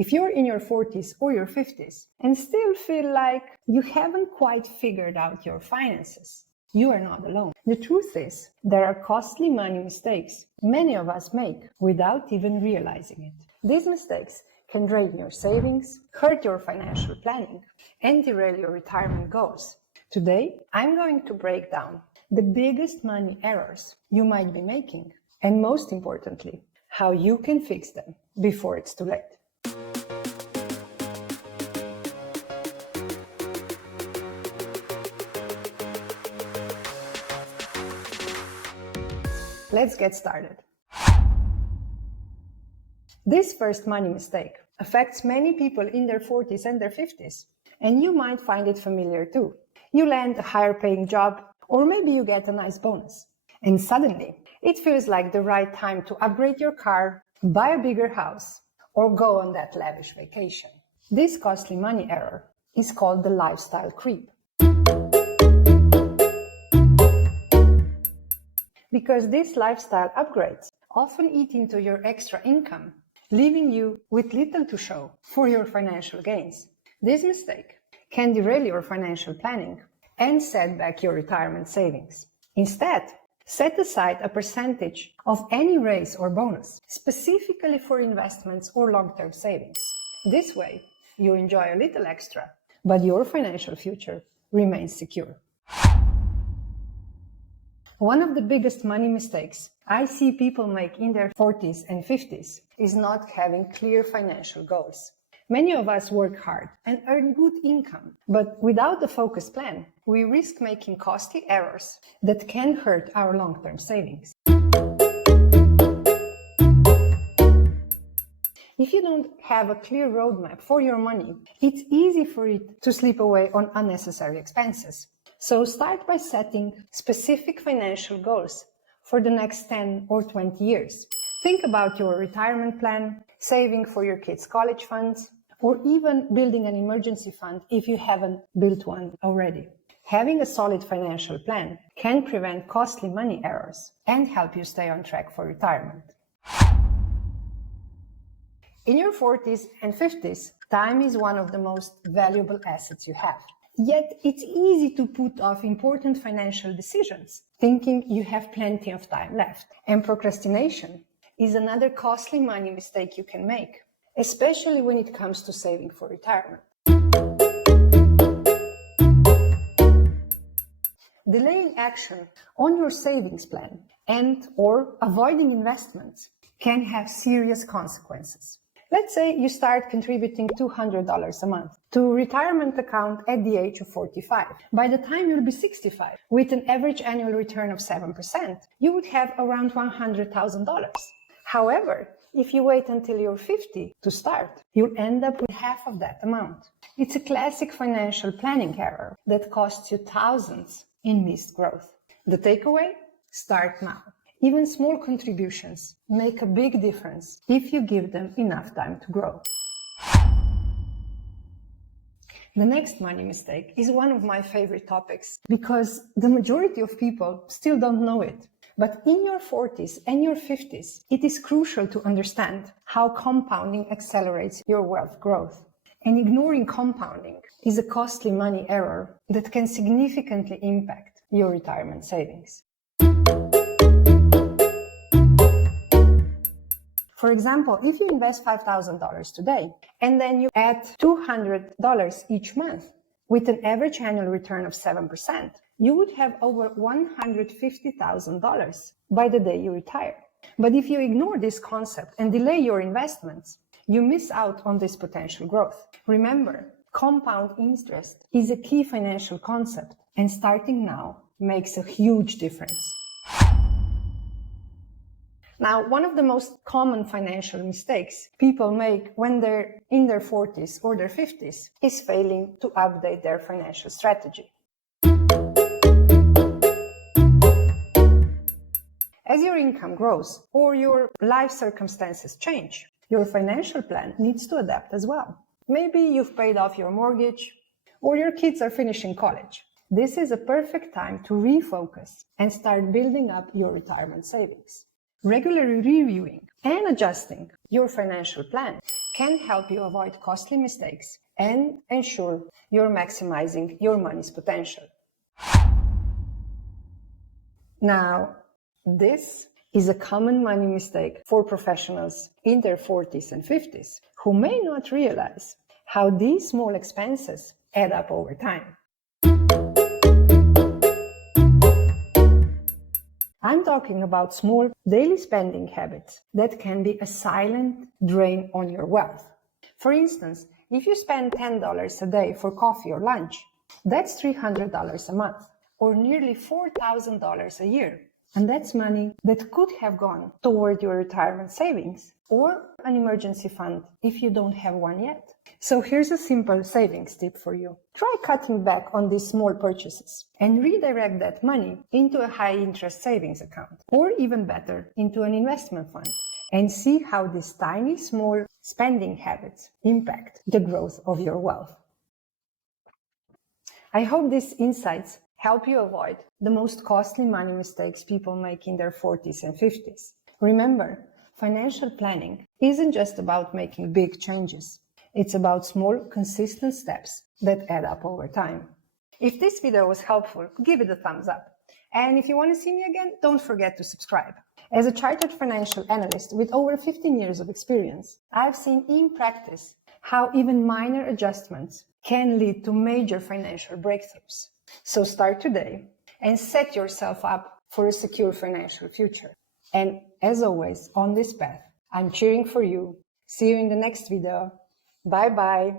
If you're in your 40s or your 50s and still feel like you haven't quite figured out your finances, you are not alone. The truth is, there are costly money mistakes many of us make without even realizing it. These mistakes can drain your savings, hurt your financial planning, and derail your retirement goals. Today, I'm going to break down the biggest money errors you might be making, and most importantly, how you can fix them before it's too late. Let's get started. This first money mistake affects many people in their 40s and their 50s, and you might find it familiar too. You land a higher paying job, or maybe you get a nice bonus, and suddenly it feels like the right time to upgrade your car, buy a bigger house, or go on that lavish vacation. This costly money error is called the lifestyle creep. Because these lifestyle upgrades often eat into your extra income, leaving you with little to show for your financial gains. This mistake can derail your financial planning and set back your retirement savings. Instead, set aside a percentage of any raise or bonus, specifically for investments or long-term savings. This way, you enjoy a little extra, but your financial future remains secure. One of the biggest money mistakes I see people make in their 40s and 50s is not having clear financial goals. Many of us work hard and earn good income, but without a focused plan, we risk making costly errors that can hurt our long-term savings. If you don't have a clear roadmap for your money, it's easy for it to slip away on unnecessary expenses. So start by setting specific financial goals for the next 10 or 20 years. Think about your retirement plan, saving for your kids' college funds, or even building an emergency fund if you haven't built one already. Having a solid financial plan can prevent costly money errors and help you stay on track for retirement. In your 40s and 50s, time is one of the most valuable assets you have. Yet it's easy to put off important financial decisions, thinking you have plenty of time left. And procrastination is another costly money mistake you can make, especially when it comes to saving for retirement. Delaying action on your savings plan and/or avoiding investments can have serious consequences. Let's say you start contributing $200 a month to a retirement account at the age of 45. By the time you'll be 65, with an average annual return of 7%, you would have around $100,000. However, if you wait until you're 50 to start, you'll end up with half of that amount. It's a classic financial planning error that costs you thousands in missed growth. The takeaway? Start now. Even small contributions make a big difference if you give them enough time to grow. The next money mistake is one of my favorite topics because the majority of people still don't know it. But in your 40s and your 50s, it is crucial to understand how compounding accelerates your wealth growth. And ignoring compounding is a costly money error that can significantly impact your retirement savings. For example, if you invest $5,000 today and then you add $200 each month with an average annual return of 7%, you would have over $150,000 by the day you retire. But if you ignore this concept and delay your investments, you miss out on this potential growth. Remember, compound interest is a key financial concept, and starting now makes a huge difference. Now, one of the most common financial mistakes people make when they're in their 40s or their 50s is failing to update their financial strategy. As your income grows or your life circumstances change, your financial plan needs to adapt as well. Maybe you've paid off your mortgage or your kids are finishing college. This is a perfect time to refocus and start building up your retirement savings. Regularly reviewing and adjusting your financial plan can help you avoid costly mistakes and ensure you're maximizing your money's potential. Now, this is a common money mistake for professionals in their 40s and 50s who may not realize how these small expenses add up over time. I'm talking about small daily spending habits that can be a silent drain on your wealth. For instance, if you spend $10 a day for coffee or lunch, that's $300 a month, or nearly $4,000 a year. And that's money that could have gone toward your retirement savings or an emergency fund if you don't have one yet. So here's a simple savings tip for you. Try cutting back on these small purchases and redirect that money into a high interest savings account, or even better, into an investment fund, and see how these tiny small spending habits impact the growth of your wealth. I hope these insights help you avoid the most costly money mistakes people make in their 40s and 50s. Remember, financial planning isn't just about making big changes. It's about small, consistent steps that add up over time. If this video was helpful, give it a thumbs up. And if you want to see me again, don't forget to subscribe. As a chartered financial analyst with over 15 years of experience, I've seen in practice how even minor adjustments can lead to major financial breakthroughs. So start today and set yourself up for a secure financial future. And as always, on this path, I'm cheering for you. See you in the next video. Bye-bye.